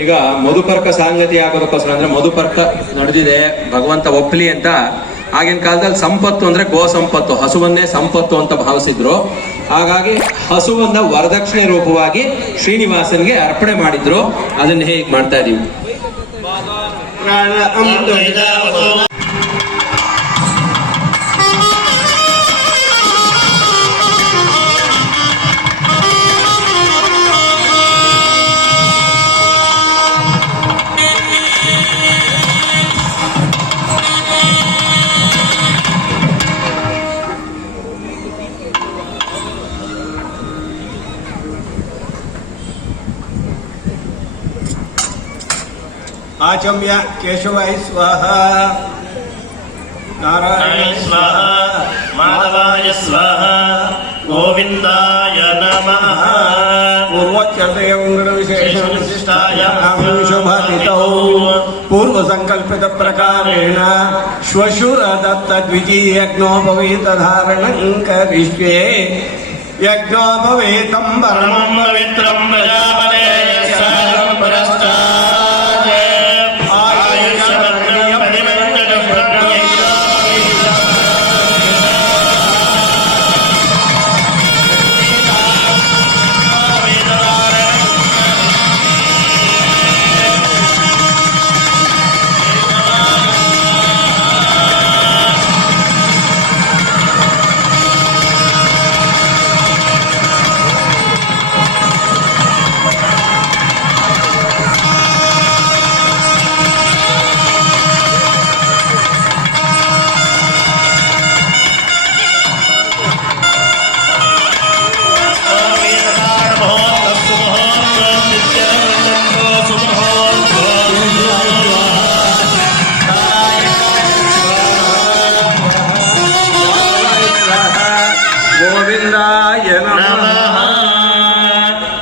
ಈಗ ಮಧುಪರ್ಕ ಸಾಂಗತಿ ಆಗೋದಕ್ಕೋಸ್ಕರ ಅಂದ್ರೆ ಮಧುಪರ್ಕ ನಡೆದಿದೆ ಭಗವಂತ ಒಪ್ಪಲಿ ಅಂತ. ಆಗಿನ ಕಾಲದಲ್ಲಿ ಸಂಪತ್ತು ಅಂದ್ರೆ ಗೋ ಸಂಪತ್ತು, ಹಸುವನ್ನೇ ಸಂಪತ್ತು ಅಂತ ಭಾವಿಸಿದ್ರು. ಹಾಗಾಗಿ ಹಸುವನ್ನ ವರದಕ್ಷಿಣೆ ರೂಪವಾಗಿ ಶ್ರೀನಿವಾಸನ್ಗೆ ಅರ್ಪಣೆ ಮಾಡಿದ್ರು. ಅದನ್ನ ಹೇಗೆ ಮಾಡ್ತಾ ಇದೀವಿ. आचम्य केशवाय स्वाहा, नारायण स्वाहा, माधवाय स्वाहा, गोविंदाय नमः। पूर्वोच्चर्तयशोभातितौ पूर्वसंकल्पित प्रकारेण श्वशुर दत्त द्वितीयज्ञोपवीतधारणं करिष्ये। यज्ञोपवीतं परमं पवित्रं प्रजापते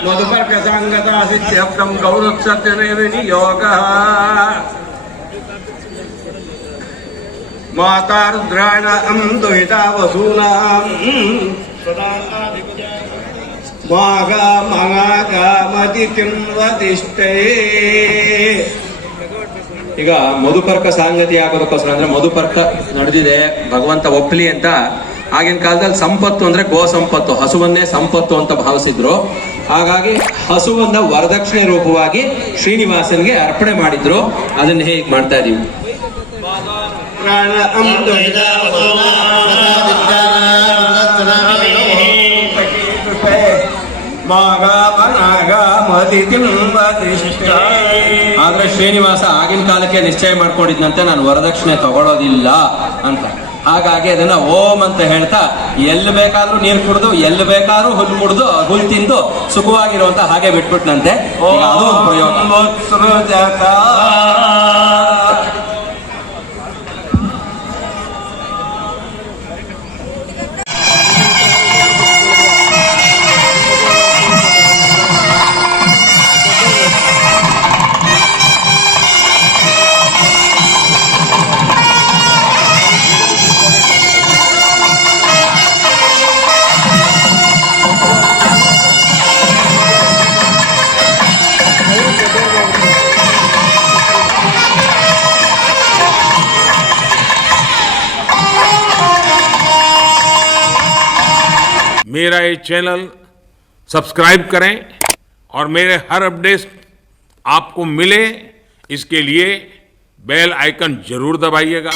मधुपर्कसाङ्गतासित्यर्थं गौरक्षत्यनियोगः मातारुद्राणां दुहिता वसूनां मागामतिथिं वदिष्टे। ಈಗ ಮಧುಪರ್ಕ ಸಾಂಗತಿ ಆಗೋದಕ್ಕೋಸ್ಕರ ಅಂದ್ರೆ ಮಧುಪರ್ಕ ನಡೆದಿದೆ ಭಗವಂತ ಒಪ್ಪಲಿ ಅಂತ. ಆಗಿನ ಕಾಲದಲ್ಲಿ ಸಂಪತ್ತು ಅಂದ್ರೆ ಗೋ ಸಂಪತ್ತು, ಹಸುವನ್ನೇ ಸಂಪತ್ತು ಅಂತ ಭಾವಿಸಿದ್ರು. ಹಾಗಾಗಿ ಹಸುವನ್ನ ವರದಕ್ಷಿಣೆ ರೂಪವಾಗಿ ಶ್ರೀನಿವಾಸನ್ಗೆ ಅರ್ಪಣೆ ಮಾಡಿದ್ರು. ಅದನ್ನ ಹೇಗೆ ಮಾಡ್ತಾ ಇದೀವಿ. ಆದ್ರೆ ಶ್ರೀನಿವಾಸ ಆಗಿನ ಕಾಲಕ್ಕೆ ನಿಶ್ಚಯ ಮಾಡ್ಕೊಂಡಿದ್ನಂತೆ, ನಾನು ವರದಕ್ಷಿಣೆ ತಗೊಳ್ಳೋದಿಲ್ಲ ಅಂತ. ಹಾಗಾಗಿ ಅದನ್ನ ಓಂ ಅಂತ ಹೇಳ್ತಾ ಎಲ್ಲಿ ಬೇಕಾದ್ರೂ ನೀರು ಕುಡಿದು ಎಲ್ಲಿ ಬೇಕಾದ್ರೂ ಹುಲ್ಲು ಕುಡಿದು ಹುಲ್ಲು ತಿಂದು ಸುಖವಾಗಿರುವಂತ ಹಾಗೆ ಬಿಟ್ಬಿಟ್ನಂತೆ. ಅದು ಒಂದು ಪ್ರಯೋಗ. मेरा ये चैनल सब्सक्राइब करें और मेरे हर अपडेट आपको मिले, इसके लिए बेल आइकन जरूर दबाइएगा।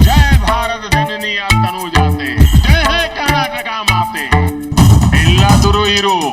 जय भारत जननी तनु जाते, जय है कर्नाटका माते, इल्ला दुरु इरू।